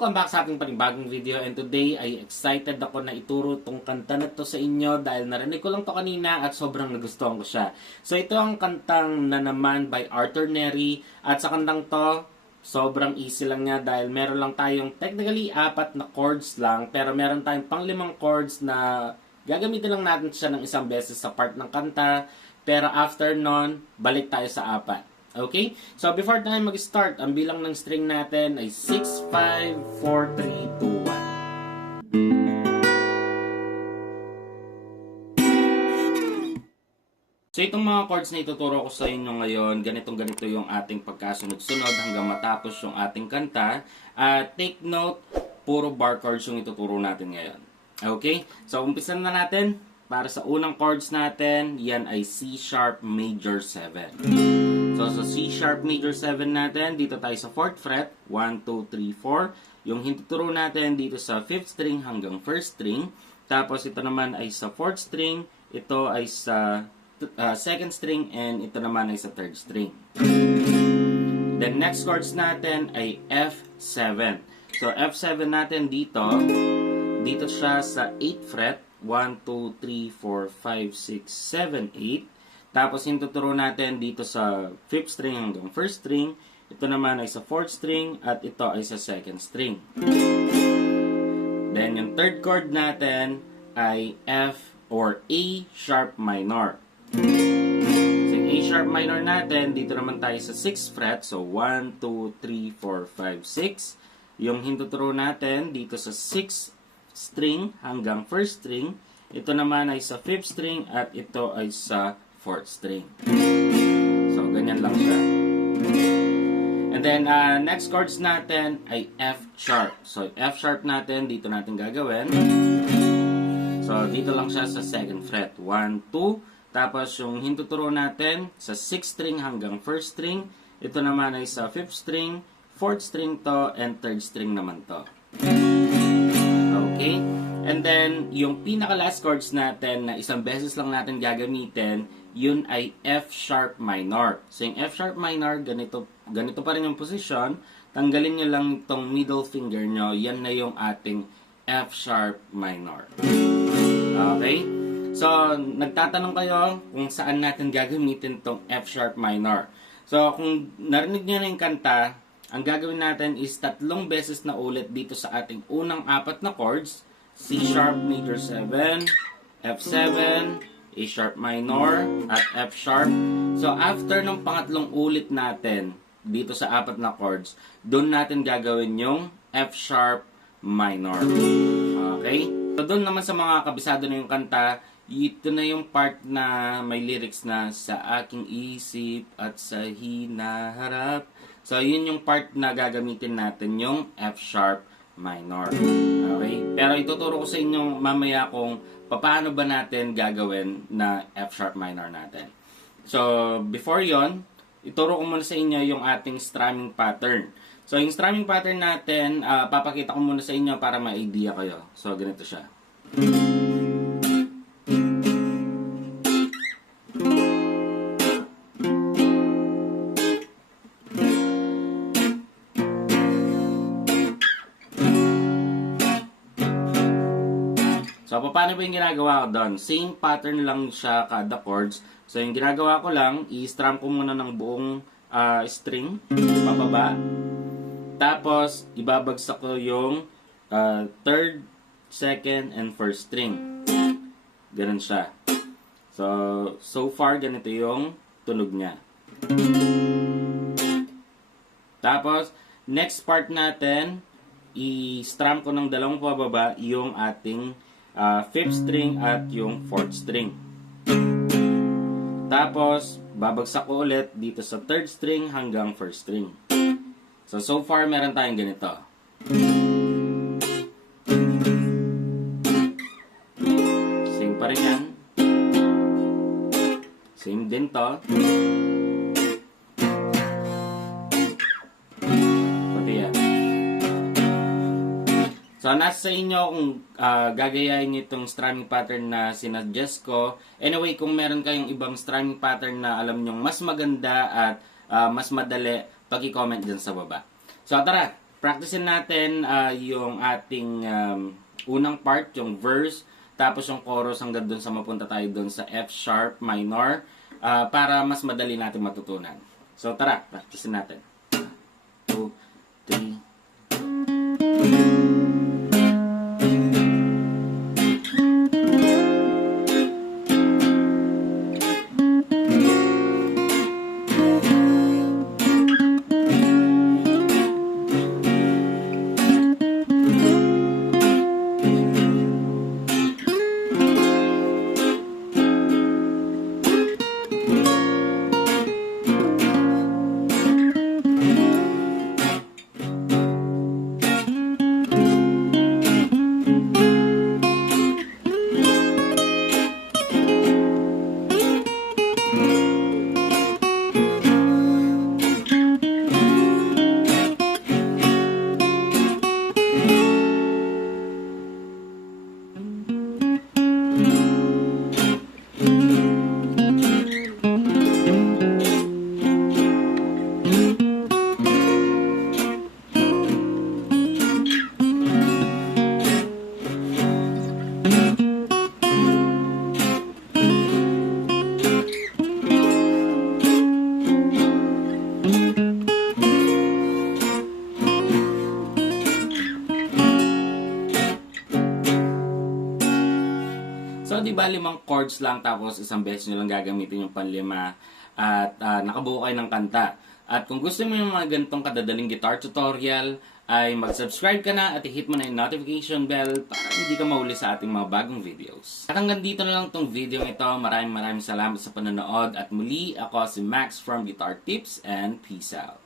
Welcome back sa ating panibagong video, and today ay excited ako na ituro tong kanta na to sa inyo dahil narinig ko lang to kanina at sobrang nagustuhan ko siya. So ito ang kantang Na Naman by Arthur Neri, at sa kantang to sobrang easy lang niya dahil meron lang tayong technically 4 na chords lang, pero meron tayong pang 5 chords na gagamitin lang natin siya ng isang beses sa part ng kanta, pero after nun, balik tayo sa 4. Okay? So, before tayo mag-start, ang bilang ng string natin ay 6, 5, 4, 3, 2, 1. So, itong mga chords na ituturo ko sa inyo ngayon, ganito yung ating pagkasunod-sunod hanggang matapos yung ating kanta. Take note, puro bar chords yung ituturo natin ngayon. Okay? So, umpisan na natin. Para sa unang chords natin, yan ay C sharp major 7. So, sa C sharp major 7 natin, dito tayo sa 4th fret, 1, 2, 3, 4. Yung hintuturo natin dito sa 5th string hanggang 1st string. Tapos, ito naman ay sa 4th string, ito ay sa 2nd string, and ito naman ay sa 3rd string. Then, next chords natin ay F7. So, F7 natin dito siya sa 8th fret, 1, 2, 3, 4, 5, 6, 7, 8. Tapos, hintuturo natin dito sa 5th string hanggang 1st string. Ito naman ay sa 4th string at ito ay sa 2nd string. Then, yung 3rd chord natin ay F or A sharp minor. So, yung A sharp minor natin, dito naman tayo sa 6th fret. So, 1, 2, 3, 4, 5, 6. Yung hintuturo natin dito sa 6th string hanggang 1st string. Ito naman ay sa 5th string at ito ay sa 4th string. So, ganyan lang siya. And then, next chords natin ay F sharp. So, F sharp natin, dito natin gagawin. So, dito lang siya sa 2nd fret. 1, 2. Tapos, yung hintuturo natin sa 6th string hanggang 1st string. Ito naman ay sa 5th string, 4th string to, and 3rd string naman to. Okay? And then, yung pinaka-last chords natin na isang beses lang natin gagamitin, yun ay F sharp minor. So, yung F sharp minor, ganito pa rin yung position. Tanggalin nyo lang itong middle finger nyo. Yan na yung ating F sharp minor. Okay? So, nagtatanong kayo kung saan natin gagamitin itong F sharp minor. So, kung narinig nyo na yung kanta, ang gagawin natin is 3 beses na ulit dito sa ating unang 4 na chords. C sharp major 7, F7, A sharp minor, at F sharp. So, after ng pangatlong ulit natin dito sa 4 na chords, doon natin gagawin yung F sharp minor. Okay? So, doon naman sa mga kabisado na yung kanta, ito na yung part na may lyrics na sa aking isip at sa hinaharap. So, yun yung part na gagamitin natin yung F sharp minor. Okay? Pero ituturo ko sa inyo mamaya kung paano ba natin gagawin na F sharp minor natin. So, before yon, ituro ko muna sa inyo yung ating strumming pattern. So, yung strumming pattern natin, papakita ko muna sa inyo para ma-idea kayo. So, ganito siya. So, paano ba yung ginagawa ko doon? Same pattern lang siya kada chords. So, yung ginagawa ko lang, i-strum ko muna ng buong string, pababa. Tapos, ibabagsak ko yung 3rd, 2nd, and 1st string. Ganun siya. So far, ganito yung tunog niya. Tapos, next part natin, i-strum ko ng dalawang pababa yung ating 5th string at yung 4th string. Tapos, babagsak ko ulit dito sa 3rd string hanggang 1st string. So far, meron tayong ganito. Same pa rin yan. Same din to. Pati yan. So, nasa sa inyo kung gagayahin nyo itong strumming pattern na sinuggest ko. Anyway, kung meron kayong ibang strumming pattern na alam nyo mas maganda at mas madali, paki-comment dyan sa baba. So tara, practicein natin yung ating unang part, yung verse, tapos yung chorus hanggang dun sa mapunta tayo dun sa F sharp minor para mas madali natin matutunan. So tara, practicein natin. 2, 3. So, di ba 5 chords lang tapos isang beses nyo lang gagamitin yung panlima at nakabuo kayo ng kanta. At kung gusto mo yung mga ganitong kadadaling guitar tutorial, ay mag-subscribe ka na at i-hit mo na yung notification bell para hindi ka mahuli sa ating mga bagong videos. At hanggang dito na lang tong video ito. Maraming salamat sa panonood at muli ako si Max from Guitar Tips and peace out.